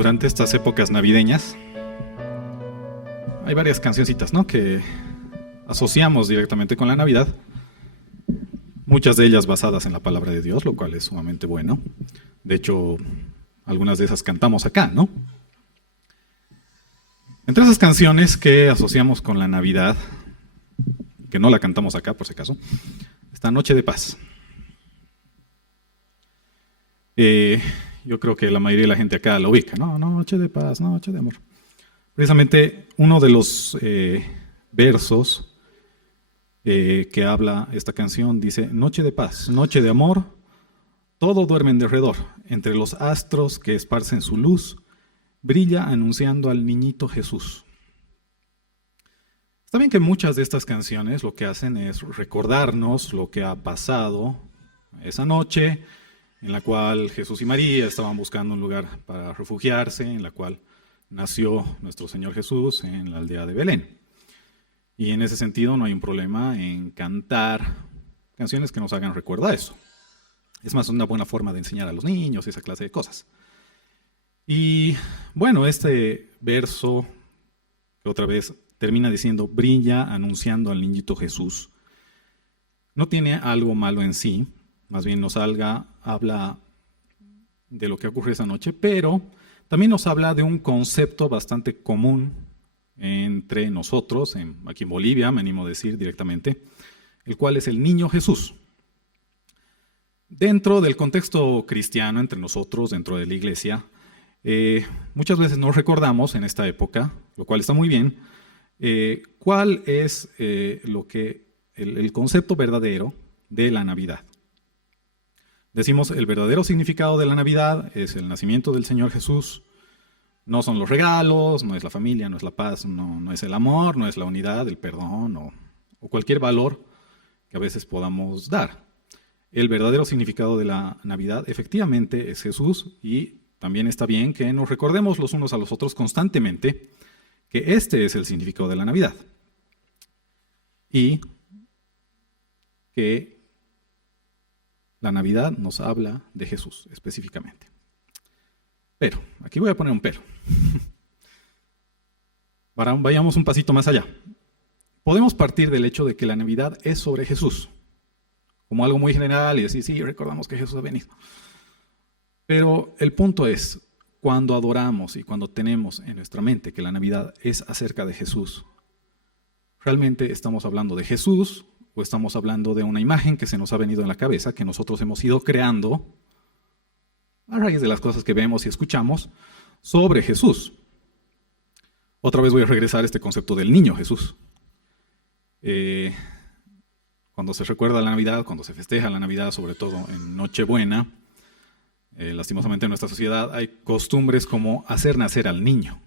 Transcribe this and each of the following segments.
durante estas épocas navideñas hay varias cancioncitas, ¿no?, que asociamos directamente con la Navidad, muchas de ellas basadas en la palabra de Dios, lo cual es sumamente bueno. De hecho, algunas de esas cantamos acá, ¿no? Entre esas canciones que asociamos con la Navidad, que no la cantamos acá por si acaso, está Noche de Paz. Yo creo que la mayoría de la gente acá la ubica, ¿no? Noche de paz, noche de amor. Precisamente uno de los versos que habla esta canción dice: noche de paz, noche de amor, todo duerme en derredor, entre los astros que esparcen su luz, brilla anunciando al niñito Jesús. Está bien que muchas de estas canciones lo que hacen es recordarnos lo que ha pasado esa noche, en la cual Jesús y María estaban buscando un lugar para refugiarse, en la cual nació nuestro Señor Jesús en la aldea de Belén. Y en ese sentido no hay un problema en cantar canciones que nos hagan recuerdo a eso. Es más, una buena forma de enseñar a los niños esa clase de cosas. Y bueno, este verso, que otra vez termina diciendo, brilla anunciando al niñito Jesús, no tiene algo malo en sí, más bien nos habla de lo que ocurre esa noche, pero también nos habla de un concepto bastante común entre nosotros, aquí en Bolivia, me animo a decir directamente, el cual es el niño Jesús. Dentro del contexto cristiano, entre nosotros, dentro de la iglesia, muchas veces nos recordamos en esta época, lo cual está muy bien, cuál es el concepto verdadero de la Navidad. Decimos, el verdadero significado de la Navidad es el nacimiento del Señor Jesús. No son los regalos, no es la familia, no es la paz, no es el amor, no es la unidad, el perdón o cualquier valor que a veces podamos dar. El verdadero significado de la Navidad efectivamente es Jesús, y también está bien que nos recordemos los unos a los otros constantemente que este es el significado de la Navidad y que la Navidad nos habla de Jesús específicamente. Pero, aquí voy a poner un pero. Vayamos un pasito más allá. Podemos partir del hecho de que la Navidad es sobre Jesús, como algo muy general, y decir, sí, recordamos que Jesús ha venido. Pero el punto es, cuando adoramos y cuando tenemos en nuestra mente que la Navidad es acerca de Jesús, ¿realmente estamos hablando de Jesús o estamos hablando de una imagen que se nos ha venido en la cabeza, que nosotros hemos ido creando a raíz de las cosas que vemos y escuchamos sobre Jesús? Otra vez voy a regresar a este concepto del niño Jesús. Cuando se recuerda la Navidad, cuando se festeja la Navidad, sobre todo en Nochebuena, lastimosamente en nuestra sociedad hay costumbres como hacer nacer al niño,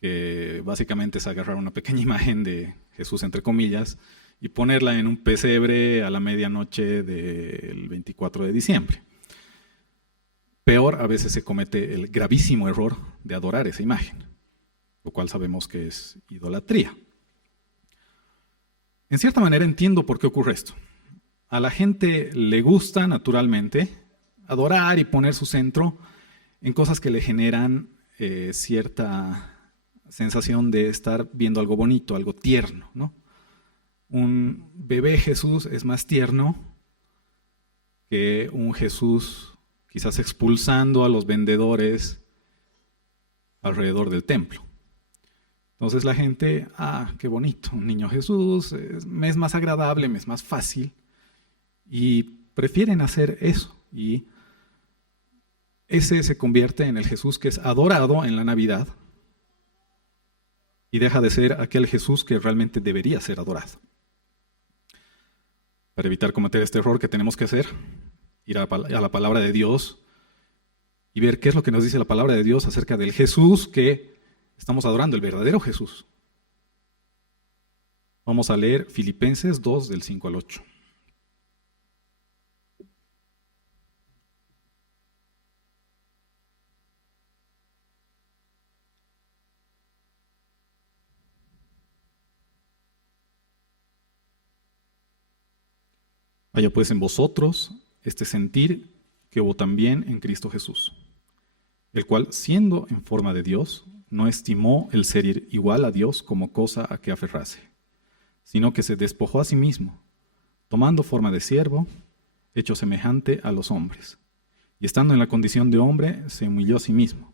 que básicamente es agarrar una pequeña imagen de Jesús, entre comillas, y ponerla en un pesebre a la medianoche del 24 de diciembre. Peor, a veces se comete el gravísimo error de adorar esa imagen, lo cual sabemos que es idolatría. En cierta manera entiendo por qué ocurre esto. A la gente le gusta, naturalmente, adorar y poner su centro en cosas que le generan cierta sensación de estar viendo algo bonito, algo tierno, ¿no? Un bebé Jesús es más tierno que un Jesús quizás expulsando a los vendedores alrededor del templo. Entonces la gente, qué bonito, un niño Jesús, me es más agradable, me es más fácil, y prefieren hacer eso, y ese se convierte en el Jesús que es adorado en la Navidad y deja de ser aquel Jesús que realmente debería ser adorado. Para evitar cometer este error, ¿qué tenemos que hacer? Ir a la palabra de Dios y ver qué es lo que nos dice la palabra de Dios acerca del Jesús que estamos adorando, el verdadero Jesús. Vamos a leer Filipenses 2, del 5 al 8. Haya pues en vosotros este sentir que hubo también en Cristo Jesús, el cual, siendo en forma de Dios, no estimó el ser igual a Dios como cosa a que aferrarse, sino que se despojó a sí mismo, tomando forma de siervo, hecho semejante a los hombres. Y estando en la condición de hombre, se humilló a sí mismo,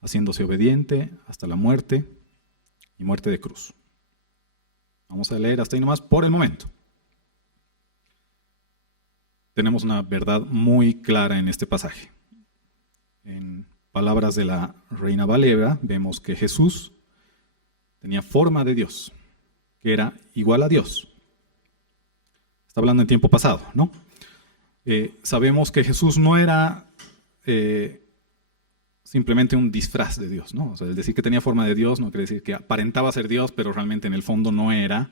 haciéndose obediente hasta la muerte y muerte de cruz. Vamos a leer hasta ahí nomás por el momento. Tenemos una verdad muy clara en este pasaje. En palabras de la Reina Valera, vemos que Jesús tenía forma de Dios, que era igual a Dios. Está hablando en tiempo pasado, ¿no? Sabemos que Jesús no era simplemente un disfraz de Dios, ¿no? O sea, el decir que tenía forma de Dios no quiere decir que aparentaba ser Dios, pero realmente en el fondo no era,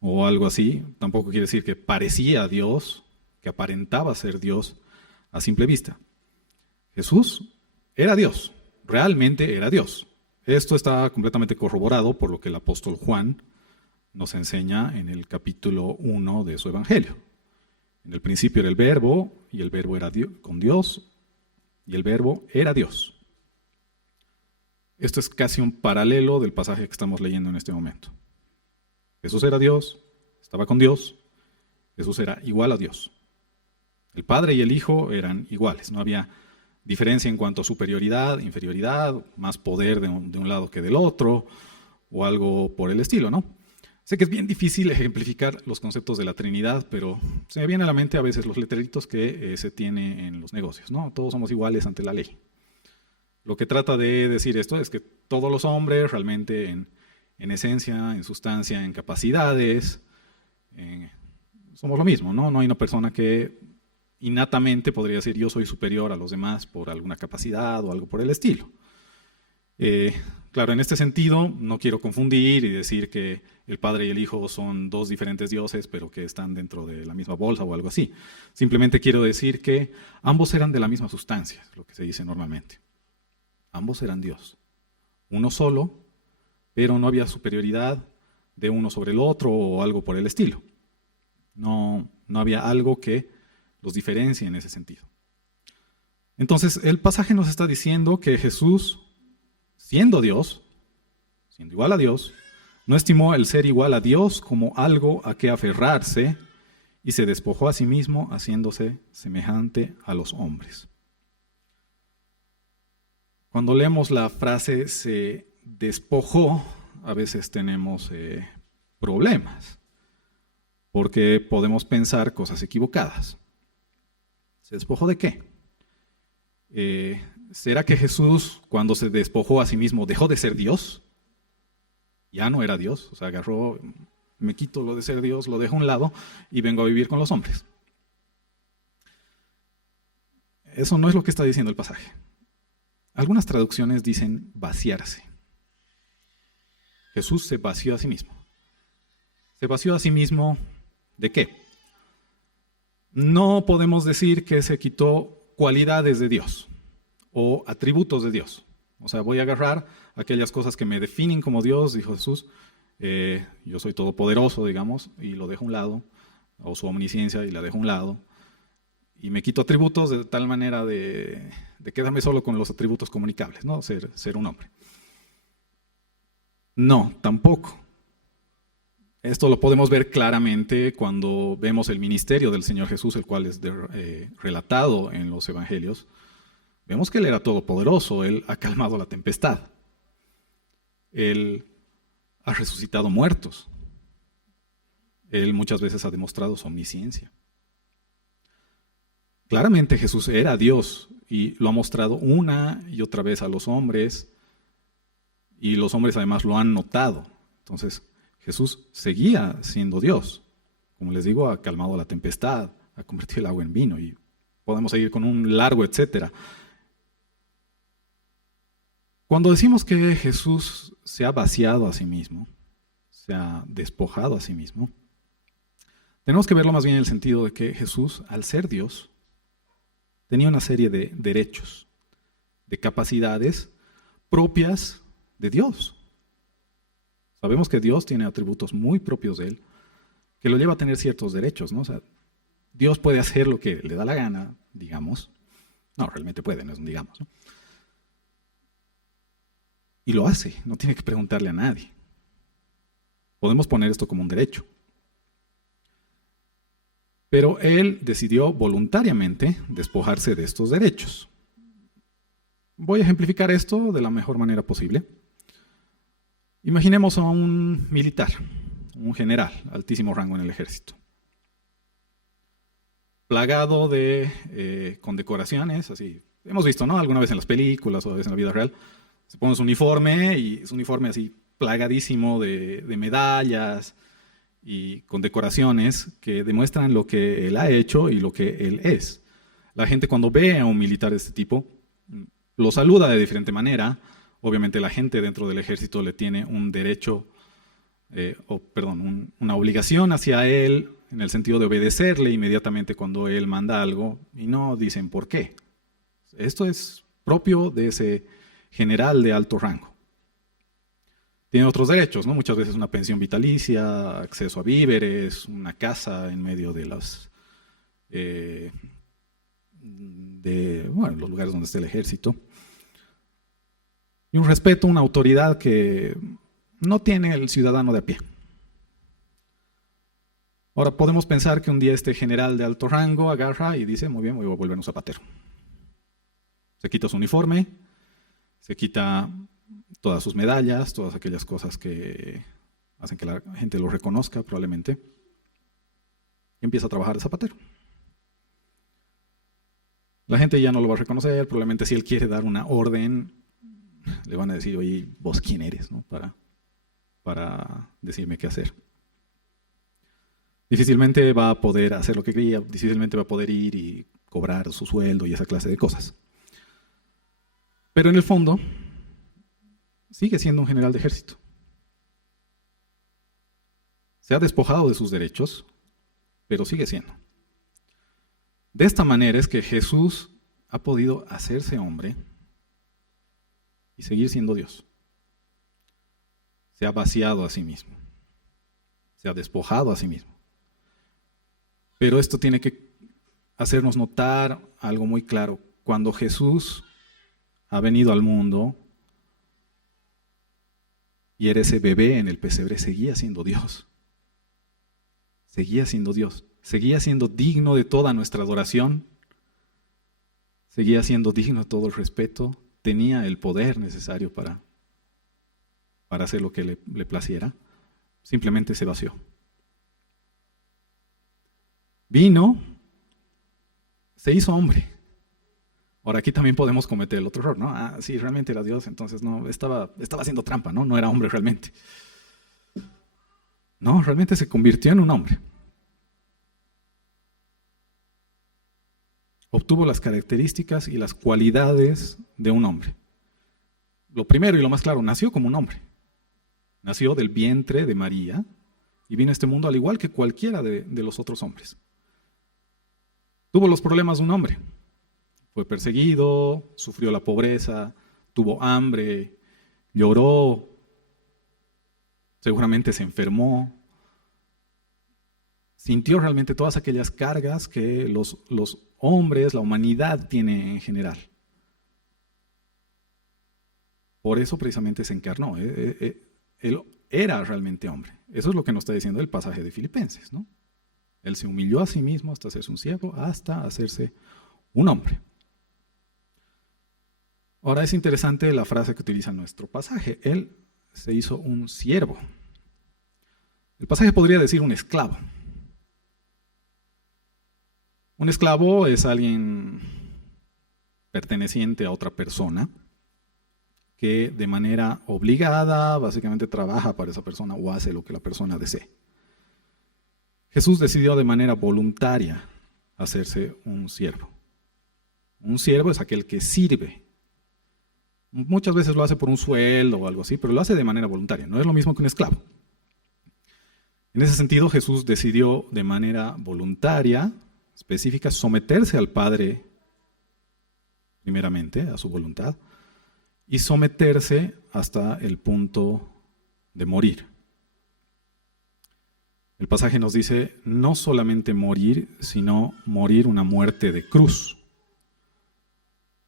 o algo así. Tampoco quiere decir que parecía Dios, que aparentaba ser Dios a simple vista. Jesús era Dios, realmente era Dios. Esto está completamente corroborado por lo que el apóstol Juan nos enseña en el capítulo 1 de su evangelio. En el principio era el verbo, y el verbo era con Dios, y el verbo era Dios. Esto es casi un paralelo del pasaje que estamos leyendo en este momento. Jesús era Dios, estaba con Dios, Jesús era igual a Dios. El Padre y el Hijo eran iguales, no había diferencia en cuanto a superioridad, inferioridad, más poder de un lado que del otro, o algo por el estilo, ¿no? Sé que es bien difícil ejemplificar los conceptos de la Trinidad, pero se me viene a la mente a veces los letreritos que se tiene en los negocios, ¿no? Todos somos iguales ante la ley. Lo que trata de decir esto es que todos los hombres realmente en esencia, en sustancia, en capacidades, somos lo mismo, ¿no? No hay una persona que innatamente podría decir yo soy superior a los demás por alguna capacidad o algo por el estilo. Claro, en este sentido no quiero confundir y decir que el Padre y el Hijo son dos diferentes dioses, pero que están dentro de la misma bolsa o algo así. Simplemente quiero decir que ambos eran de la misma sustancia, es lo que se dice normalmente. Ambos eran Dios. Uno solo, pero no había superioridad de uno sobre el otro o algo por el estilo. No había algo que los diferencia en ese sentido. Entonces, el pasaje nos está diciendo que Jesús, siendo Dios, siendo igual a Dios, no estimó el ser igual a Dios como algo a que aferrarse y se despojó a sí mismo haciéndose semejante a los hombres. Cuando leemos la frase se despojó, a veces tenemos problemas, porque podemos pensar cosas equivocadas. ¿Se despojó de qué? ¿Será que Jesús, cuando se despojó a sí mismo, dejó de ser Dios? Ya no era Dios, o sea, agarró, me quito lo de ser Dios, lo dejo a un lado y vengo a vivir con los hombres. Eso no es lo que está diciendo el pasaje. Algunas traducciones dicen vaciarse. Jesús se vació a sí mismo. ¿Se vació a sí mismo de qué? No podemos decir que se quitó cualidades de Dios o atributos de Dios. O sea, voy a agarrar aquellas cosas que me definen como Dios, dijo Jesús, yo soy todopoderoso, digamos, y lo dejo a un lado, o su omnisciencia y la dejo a un lado, y me quito atributos de tal manera de quedarme solo con los atributos comunicables, ¿no? Ser un hombre. No, tampoco. Esto lo podemos ver claramente cuando vemos el ministerio del Señor Jesús, el cual es relatado en los evangelios. Vemos que Él era todopoderoso, Él ha calmado la tempestad. Él ha resucitado muertos. Él muchas veces ha demostrado su omnisciencia. Claramente Jesús era Dios y lo ha mostrado una y otra vez a los hombres, y los hombres además lo han notado. Entonces, Jesús seguía siendo Dios. Como les digo, ha calmado la tempestad, ha convertido el agua en vino y podemos seguir con un largo etcétera. Cuando decimos que Jesús se ha vaciado a sí mismo, se ha despojado a sí mismo, tenemos que verlo más bien en el sentido de que Jesús, al ser Dios, tenía una serie de derechos, de capacidades propias de Dios. Sabemos que Dios tiene atributos muy propios de Él, que lo lleva a tener ciertos derechos, ¿no? O sea, Dios puede hacer lo que le da la gana, digamos. No, realmente puede, no es un digamos, ¿no? Y lo hace, no tiene que preguntarle a nadie. Podemos poner esto como un derecho. Pero él decidió voluntariamente despojarse de estos derechos. Voy a ejemplificar esto de la mejor manera posible. Imaginemos a un militar, un general, altísimo rango en el ejército, plagado de condecoraciones, así. Hemos visto, ¿no? Alguna vez en las películas o a veces en la vida real, se pone su uniforme y es un uniforme así plagadísimo de medallas y condecoraciones que demuestran lo que él ha hecho y lo que él es. La gente cuando ve a un militar de este tipo, lo saluda de diferente manera. Obviamente la gente dentro del ejército le tiene un derecho, una obligación hacia él en el sentido de obedecerle inmediatamente cuando él manda algo y no dicen por qué. Esto es propio de ese general de alto rango. Tiene otros derechos, ¿no? Muchas veces una pensión vitalicia, acceso a víveres, una casa en medio de los lugares donde esté el ejército. Y un respeto, una autoridad que no tiene el ciudadano de a pie. Ahora podemos pensar que un día este general de alto rango agarra y dice, muy bien, voy a volver un zapatero. Se quita su uniforme, se quita todas sus medallas, todas aquellas cosas que hacen que la gente lo reconozca probablemente, y empieza a trabajar de zapatero. La gente ya no lo va a reconocer, probablemente si él quiere dar una orden, le van a decir, oye, ¿vos quién eres, no? para decirme qué hacer. Difícilmente va a poder hacer lo que quería, difícilmente va a poder ir y cobrar su sueldo y esa clase de cosas. Pero en el fondo, sigue siendo un general de ejército. Se ha despojado de sus derechos, pero sigue siendo. De esta manera es que Jesús ha podido hacerse hombre y seguir siendo Dios. Se ha vaciado a sí mismo. Se ha despojado a sí mismo. Pero esto tiene que hacernos notar algo muy claro. Cuando Jesús ha venido al mundo y era ese bebé en el pesebre, seguía siendo Dios. Seguía siendo Dios. Seguía siendo digno de toda nuestra adoración. Seguía siendo digno de todo el respeto. Tenía el poder necesario para hacer lo que le placiera. Simplemente se vació. Vino, se hizo hombre. Ahora aquí también podemos cometer el otro error, ¿no? Ah, sí, realmente era Dios, entonces no, estaba haciendo trampa, ¿no? No era hombre realmente. No, realmente se convirtió en un hombre. Obtuvo las características y las cualidades de un hombre. Lo primero y lo más claro, nació como un hombre. Nació del vientre de María y vino a este mundo al igual que cualquiera de los otros hombres. Tuvo los problemas de un hombre. Fue perseguido, sufrió la pobreza, tuvo hambre, lloró, seguramente se enfermó. Sintió realmente todas aquellas cargas que los hombres, la humanidad tiene en general. Por eso precisamente se encarnó. Él era realmente hombre. Eso es lo que nos está diciendo el pasaje de Filipenses, ¿no? Él se humilló a sí mismo hasta hacerse un siervo, hasta hacerse un hombre. Ahora es interesante la frase que utiliza nuestro pasaje. Él se hizo un siervo. El pasaje podría decir un esclavo. Un esclavo es alguien perteneciente a otra persona que de manera obligada básicamente trabaja para esa persona o hace lo que la persona desee. Jesús decidió de manera voluntaria hacerse un siervo. Un siervo es aquel que sirve. Muchas veces lo hace por un sueldo o algo así, pero lo hace de manera voluntaria. No es lo mismo que un esclavo. En ese sentido, Jesús decidió de manera voluntaria, específica, someterse al Padre primeramente, a su voluntad, y someterse hasta el punto de morir. El pasaje nos dice no solamente morir, sino morir una muerte de cruz.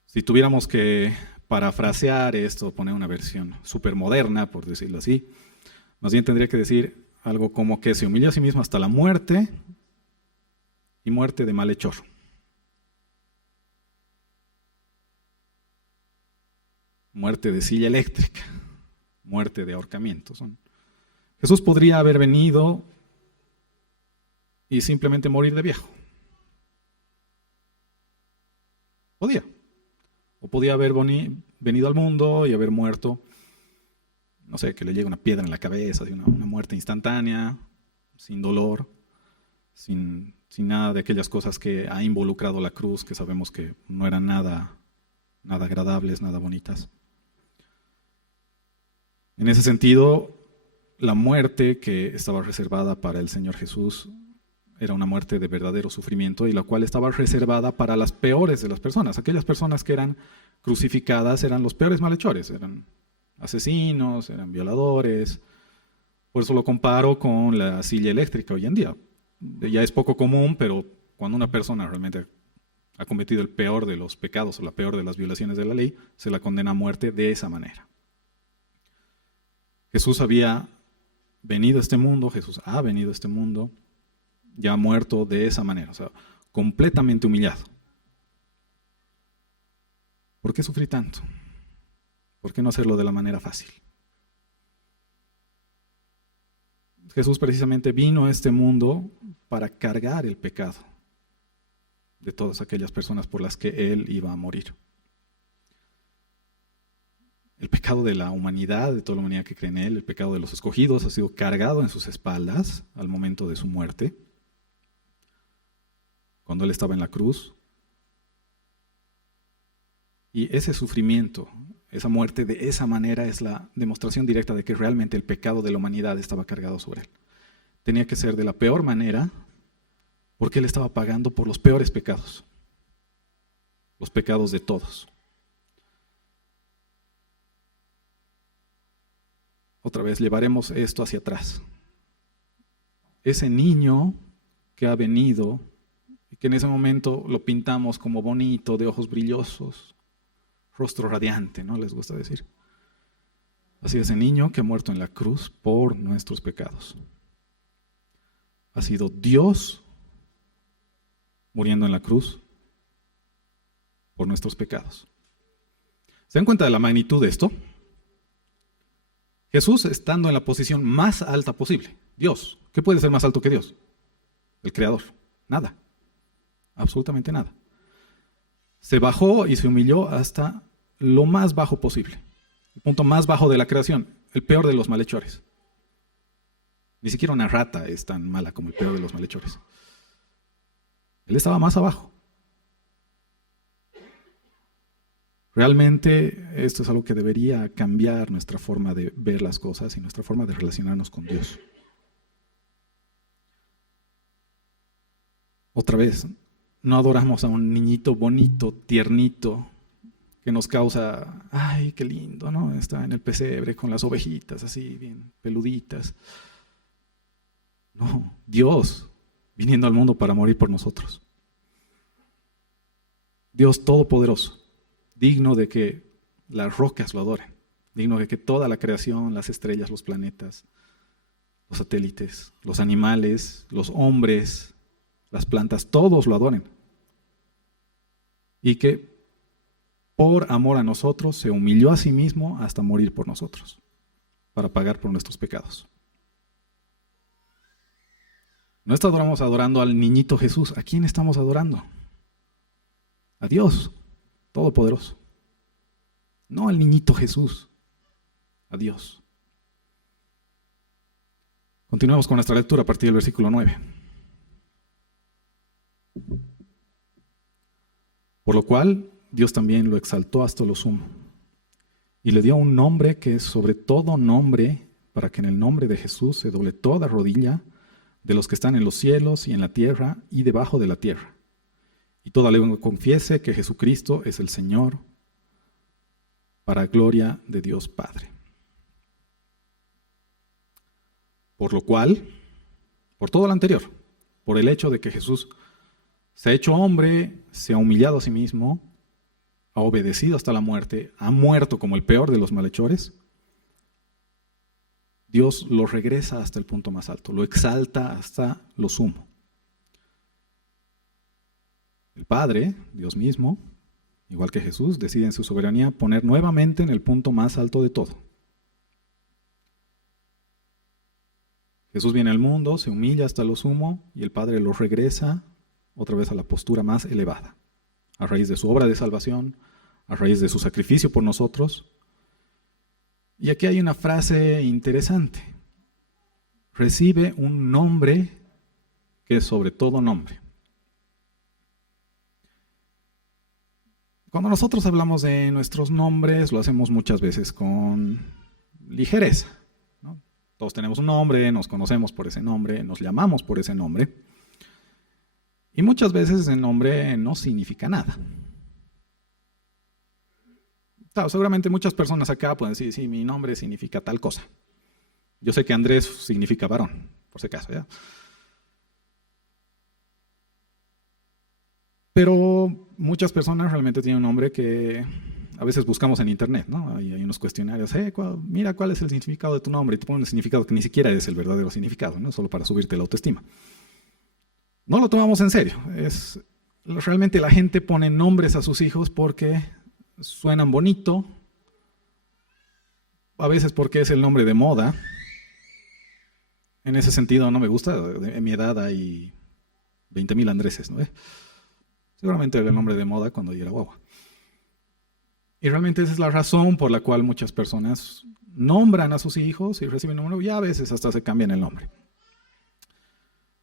Si tuviéramos que parafrasear esto, poner una versión súper moderna, por decirlo así, más bien tendría que decir algo como que se humilló a sí mismo hasta la muerte, y muerte de malhechor. Muerte de silla eléctrica, muerte de ahorcamiento. Jesús podría haber venido y simplemente morir de viejo. Podía. O podía haber venido al mundo y haber muerto, no sé, que le llegue una piedra en la cabeza, una muerte instantánea, sin dolor, sin nada de aquellas cosas que ha involucrado la cruz, que sabemos que no eran nada agradables, nada bonitas. En ese sentido, la muerte que estaba reservada para el Señor Jesús era una muerte de verdadero sufrimiento y la cual estaba reservada para las peores de las personas. Aquellas personas que eran crucificadas eran los peores malhechores, eran asesinos, eran violadores. Por eso lo comparo con la silla eléctrica hoy en día. Ya es poco común, pero cuando una persona realmente ha cometido el peor de los pecados o la peor de las violaciones de la ley, se la condena a muerte de esa manera. Jesús había venido a este mundo, Jesús ha venido a este mundo, ya ha muerto de esa manera, o sea, completamente humillado. ¿Por qué sufrir tanto? ¿Por qué no hacerlo de la manera fácil? Jesús precisamente vino a este mundo para cargar el pecado de todas aquellas personas por las que Él iba a morir. El pecado de la humanidad, de toda la humanidad que cree en Él, el pecado de los escogidos ha sido cargado en sus espaldas al momento de su muerte, cuando Él estaba en la cruz. Y ese sufrimiento, esa muerte de esa manera es la demostración directa de que realmente el pecado de la humanidad estaba cargado sobre Él. Tenía que ser de la peor manera porque Él estaba pagando por los peores pecados, los pecados de todos. Otra vez llevaremos esto hacia atrás. Ese niño que ha venido y que en ese momento lo pintamos como bonito, de ojos brillosos, rostro radiante, ¿no? Les gusta decir. Así ese niño que ha muerto en la cruz por nuestros pecados. Ha sido Dios muriendo en la cruz por nuestros pecados. ¿Se dan cuenta de la magnitud de esto? Jesús estando en la posición más alta posible. Dios. ¿Qué puede ser más alto que Dios? El Creador. Nada. Absolutamente nada. Se bajó y se humilló hasta lo más bajo posible. El punto más bajo de la creación. El peor de los malhechores. Ni siquiera una rata es tan mala como el peor de los malhechores. Él estaba más abajo. Realmente esto es algo que debería cambiar nuestra forma de ver las cosas y nuestra forma de relacionarnos con Dios. Otra vez, no adoramos a un niñito bonito, tiernito, que nos causa, ay, qué lindo, ¿no? Está en el pesebre con las ovejitas así, bien peluditas. No, Dios viniendo al mundo para morir por nosotros. Dios todopoderoso, digno de que las rocas lo adoren, digno de que toda la creación, las estrellas, los planetas, los satélites, los animales, los hombres, las plantas, todos lo adoren. Y que por amor a nosotros se humilló a sí mismo hasta morir por nosotros, para pagar por nuestros pecados. No estamos adorando al niñito Jesús. ¿A quién estamos adorando? A Dios Todopoderoso. No al niñito Jesús, a Dios. Continuamos con nuestra lectura a partir del versículo 9. Por lo cual, Dios también lo exaltó hasta lo sumo y le dio un nombre que es sobre todo nombre, para que en el nombre de Jesús se doble toda rodilla de los que están en los cielos y en la tierra y debajo de la tierra, y toda lengua confiese que Jesucristo es el Señor, para gloria de Dios Padre. Por lo cual, por todo lo anterior, por el hecho de que Jesús se ha hecho hombre, se ha humillado a sí mismo, ha obedecido hasta la muerte, ha muerto como el peor de los malhechores, Dios lo regresa hasta el punto más alto, lo exalta hasta lo sumo. El Padre, Dios mismo, igual que Jesús, decide en su soberanía poner nuevamente en el punto más alto de todo. Jesús viene al mundo, se humilla hasta lo sumo y el Padre lo regresa otra vez a la postura más elevada, a raíz de su obra de salvación, a raíz de su sacrificio por nosotros. Y aquí hay una frase interesante. Recibe un nombre que es sobre todo nombre. Cuando nosotros hablamos de nuestros nombres, lo hacemos muchas veces con ligereza, ¿no? Todos tenemos un nombre, nos conocemos por ese nombre, nos llamamos por ese nombre. Y muchas veces ese nombre no significa nada. Claro, seguramente muchas personas acá pueden decir, sí, mi nombre significa tal cosa. Yo sé que Andrés significa varón, por si acaso, ¿ya? Pero muchas personas realmente tienen un nombre que a veces buscamos en internet, ¿no? Hay unos cuestionarios, mira cuál es el significado de tu nombre, y te ponen el significado que ni siquiera es el verdadero significado, ¿no? Solo para subirte la autoestima. No lo tomamos en serio. Realmente la gente pone nombres a sus hijos porque suenan bonito, a veces porque es el nombre de moda. En ese sentido no me gusta, en mi edad hay 20.000 Andreses, ¿no? Seguramente era el nombre de moda cuando yo era guagua. Y realmente esa es la razón por la cual muchas personas nombran a sus hijos y reciben un nombre y a veces hasta se cambian el nombre.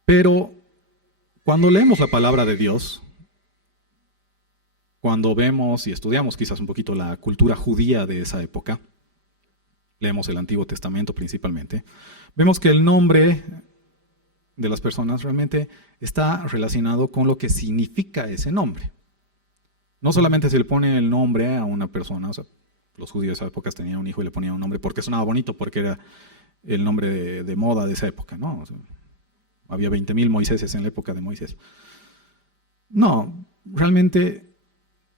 Pero cuando leemos la palabra de Dios, cuando vemos y estudiamos quizás un poquito la cultura judía de esa época, leemos el Antiguo Testamento principalmente, vemos que el nombre de las personas realmente está relacionado con lo que significa ese nombre. No solamente se le pone el nombre a una persona, o sea, los judíos de esa época tenían un hijo y le ponían un nombre porque sonaba bonito, porque era el nombre de moda de esa época, ¿no? O sea, había 20.000 Moiséses en la época de Moisés. No, realmente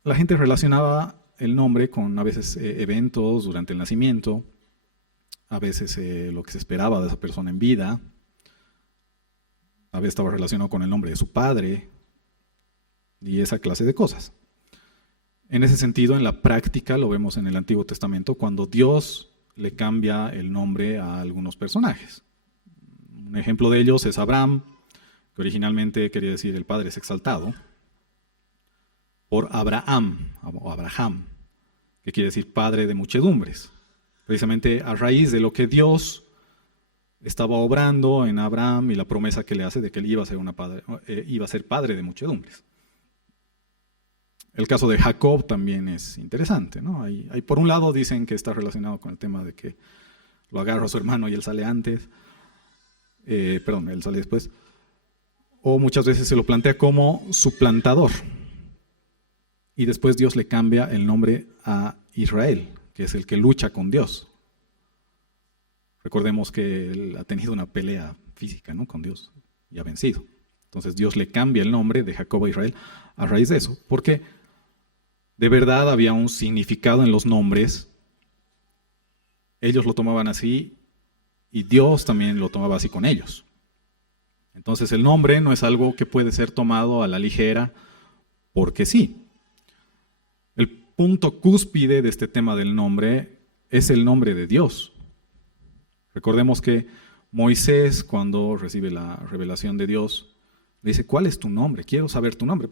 la gente relacionaba el nombre con a veces eventos durante el nacimiento, a veces lo que se esperaba de esa persona en vida, a veces estaba relacionado con el nombre de su padre y esa clase de cosas. En ese sentido, en la práctica lo vemos en el Antiguo Testamento cuando Dios le cambia el nombre a algunos personajes. Un ejemplo de ellos es Abraham, que originalmente quería decir el Padre es exaltado, por Abraham, o Abraham, que quiere decir Padre de muchedumbres, precisamente a raíz de lo que Dios estaba obrando en Abraham y la promesa que le hace de que él iba a ser padre de muchedumbres. El caso de Jacob también es interesante, ¿no? Hay por un lado dicen que está relacionado con el tema de que lo agarra a su hermano y él sale antes, él sale después, o muchas veces se lo plantea como suplantador. Y después Dios le cambia el nombre a Israel, que es el que lucha con Dios. Recordemos que él ha tenido una pelea física, ¿no?, con Dios y ha vencido. Entonces Dios le cambia el nombre de Jacob a Israel a raíz de eso, porque de verdad había un significado en los nombres. Ellos lo tomaban así y Dios también lo tomaba así con ellos. Entonces el nombre no es algo que puede ser tomado a la ligera porque sí. El punto cúspide de este tema del nombre es el nombre de Dios. Recordemos que Moisés, cuando recibe la revelación de Dios, le dice, ¿cuál es tu nombre? Quiero saber tu nombre.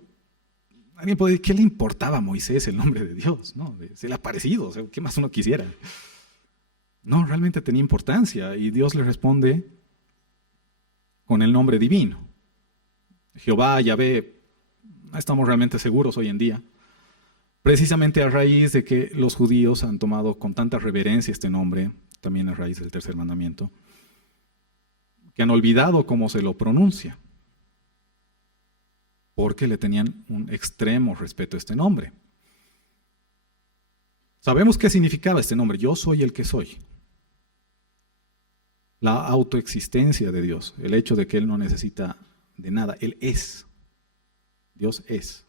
Alguien puede decir, ¿qué le importaba a Moisés el nombre de Dios? ¿No? Se le ha parecido, o sea, ¿qué más uno quisiera? No, realmente tenía importancia y Dios le responde con el nombre divino. Jehová, Yahvé, no estamos realmente seguros hoy en día. Precisamente a raíz de que los judíos han tomado con tanta reverencia este nombre, también a raíz del tercer mandamiento, que han olvidado cómo se lo pronuncia, porque le tenían un extremo respeto a este nombre. Sabemos qué significaba este nombre, yo soy el que soy. La autoexistencia de Dios, el hecho de que Él no necesita de nada, Él es. Dios es.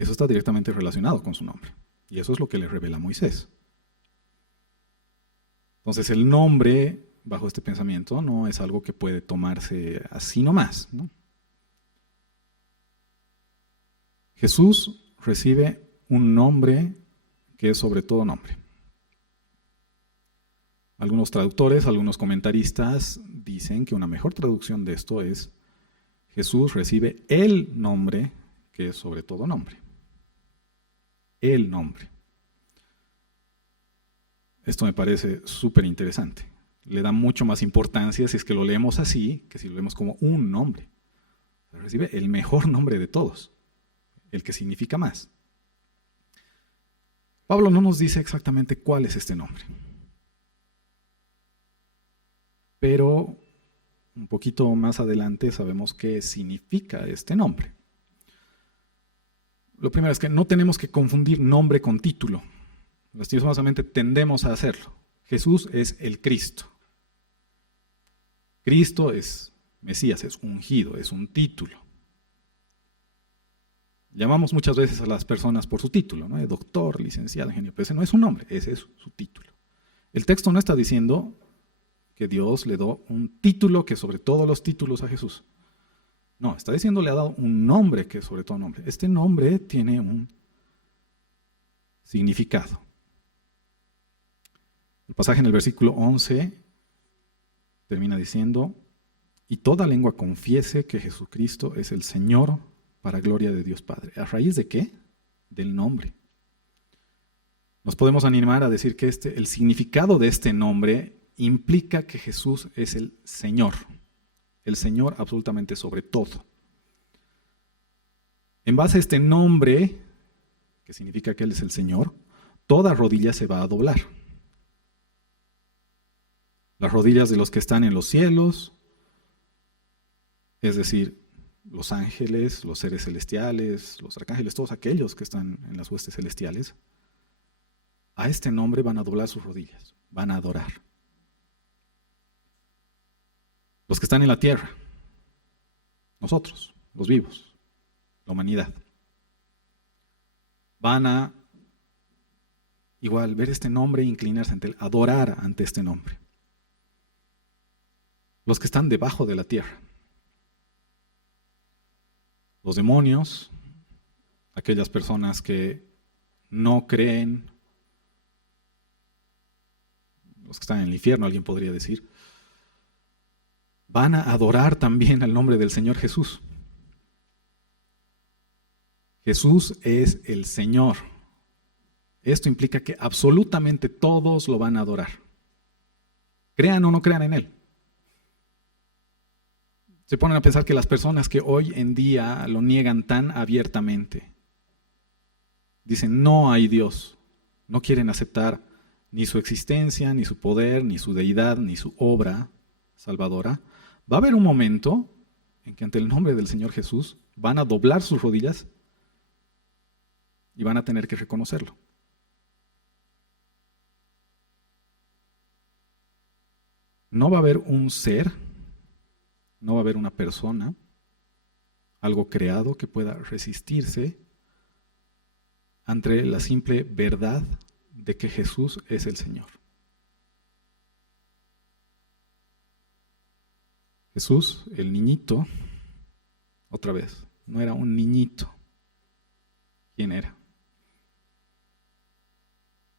Eso está directamente relacionado con su nombre. Y eso es lo que le revela Moisés. Entonces el nombre, bajo este pensamiento, no es algo que puede tomarse así nomás, ¿no? Jesús recibe un nombre que es sobre todo nombre. Algunos traductores, algunos comentaristas dicen que una mejor traducción de esto es: Jesús recibe el nombre que es sobre todo nombre. El nombre. Esto me parece súper interesante. Le da mucho más importancia si es que lo leemos así que si lo leemos como un nombre. Recibe el mejor nombre de todos, el que significa más. Pablo no nos dice exactamente cuál es este nombre, pero un poquito más adelante sabemos qué significa este nombre. Lo primero es que no tenemos que confundir nombre con título. Lastimosamente tendemos a hacerlo. Jesús es el Cristo. Cristo es Mesías, es ungido, es un título. Llamamos muchas veces a las personas por su título, ¿no? Doctor, licenciado, ingeniero, pero ese no es un nombre, ese es su título. El texto no está diciendo que Dios le dio un título que sobre todos los títulos a Jesús. No, está diciendo le ha dado un nombre que sobre todo nombre. Este nombre tiene un significado. El pasaje en el versículo 11 termina diciendo: y toda lengua confiese que Jesucristo es el Señor, para gloria de Dios Padre. ¿A raíz de qué? Del nombre. Nos podemos animar a decir que el significado de este nombre implica que Jesús es el Señor absolutamente sobre todo. En base a este nombre, que significa que Él es el Señor, toda rodilla se va a doblar. Las rodillas de los que están en los cielos, es decir, los ángeles, los seres celestiales, los arcángeles, todos aquellos que están en las huestes celestiales, a este nombre van a doblar sus rodillas, van a adorar. Los que están en la tierra, nosotros, los vivos, la humanidad, van a igual ver este nombre e inclinarse ante él, adorar ante este nombre. Los que están debajo de la tierra, los demonios, aquellas personas que no creen, los que están en el infierno, alguien podría decir, van a adorar también al nombre del Señor Jesús. Jesús es el Señor. Esto implica que absolutamente todos lo van a adorar. Crean o no crean en Él. Se ponen a pensar que las personas que hoy en día lo niegan tan abiertamente, dicen no hay Dios, no quieren aceptar ni su existencia, ni su poder, ni su deidad, ni su obra salvadora, va a haber un momento en que ante el nombre del Señor Jesús van a doblar sus rodillas y van a tener que reconocerlo. No va a haber un ser, no va a haber una persona, algo creado que pueda resistirse ante la simple verdad de que Jesús es el Señor. Jesús, el niñito, otra vez, no era un niñito. ¿Quién era?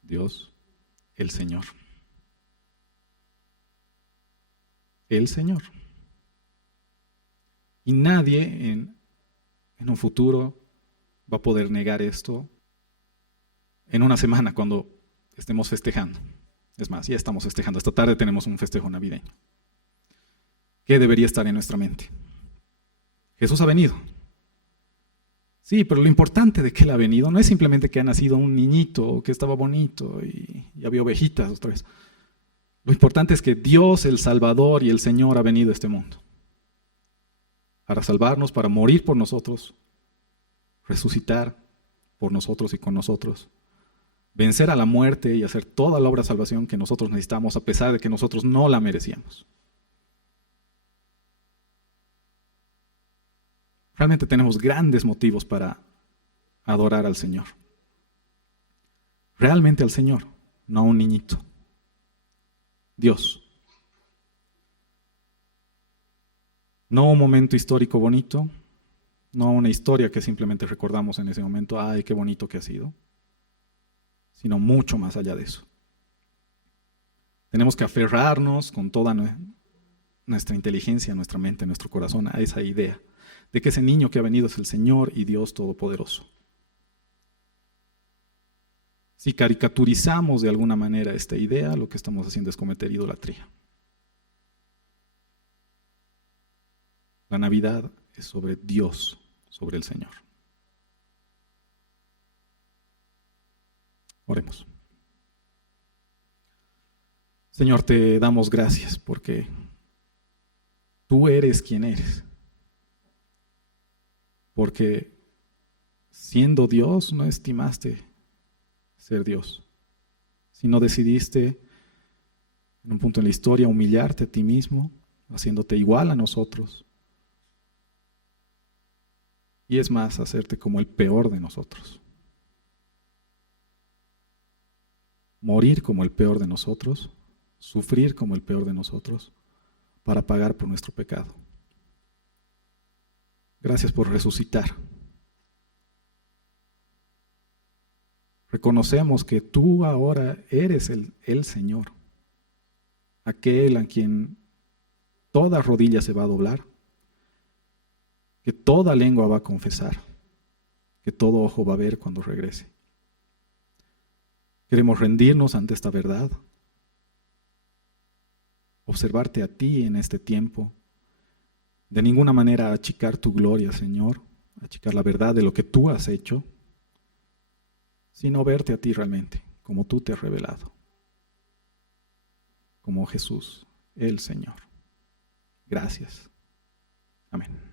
Dios, el Señor. El Señor. Y nadie en un futuro va a poder negar esto en una semana cuando estemos festejando. Es más, ya estamos festejando. Esta tarde tenemos un festejo navideño. ¿Qué debería estar en nuestra mente? Jesús ha venido. Sí, pero lo importante de que Él ha venido no es simplemente que ha nacido un niñito, que estaba bonito y había ovejitas otra vez. Lo importante es que Dios, el Salvador y el Señor ha venido a este mundo para salvarnos, para morir por nosotros, resucitar por nosotros y con nosotros, vencer a la muerte y hacer toda la obra de salvación que nosotros necesitamos a pesar de que nosotros no la merecíamos. Realmente tenemos grandes motivos para adorar al Señor. Realmente al Señor, no a un niñito. Dios. No un momento histórico bonito, no una historia que simplemente recordamos en ese momento, ay, qué bonito que ha sido, sino mucho más allá de eso. Tenemos que aferrarnos con toda nuestra inteligencia, nuestra mente, nuestro corazón a esa idea de que ese niño que ha venido es el Señor y Dios Todopoderoso. Si caricaturizamos de alguna manera esta idea, lo que estamos haciendo es cometer idolatría. La Navidad es sobre Dios, sobre el Señor. Oremos. Señor, te damos gracias porque tú eres quien eres. Porque siendo Dios no estimaste ser Dios, sino decidiste en un punto en la historia humillarte a ti mismo, haciéndote igual a nosotros. Y es más, hacerte como el peor de nosotros. Morir como el peor de nosotros, sufrir como el peor de nosotros, para pagar por nuestro pecado. Gracias por resucitar. Reconocemos que tú ahora eres el Señor, aquel a quien toda rodilla se va a doblar, que toda lengua va a confesar, que todo ojo va a ver cuando regrese. Queremos rendirnos ante esta verdad, observarte a ti en este tiempo, de ninguna manera achicar tu gloria, Señor, achicar la verdad de lo que tú has hecho, sino verte a ti realmente, como tú te has revelado, como Jesús, el Señor. Gracias. Amén.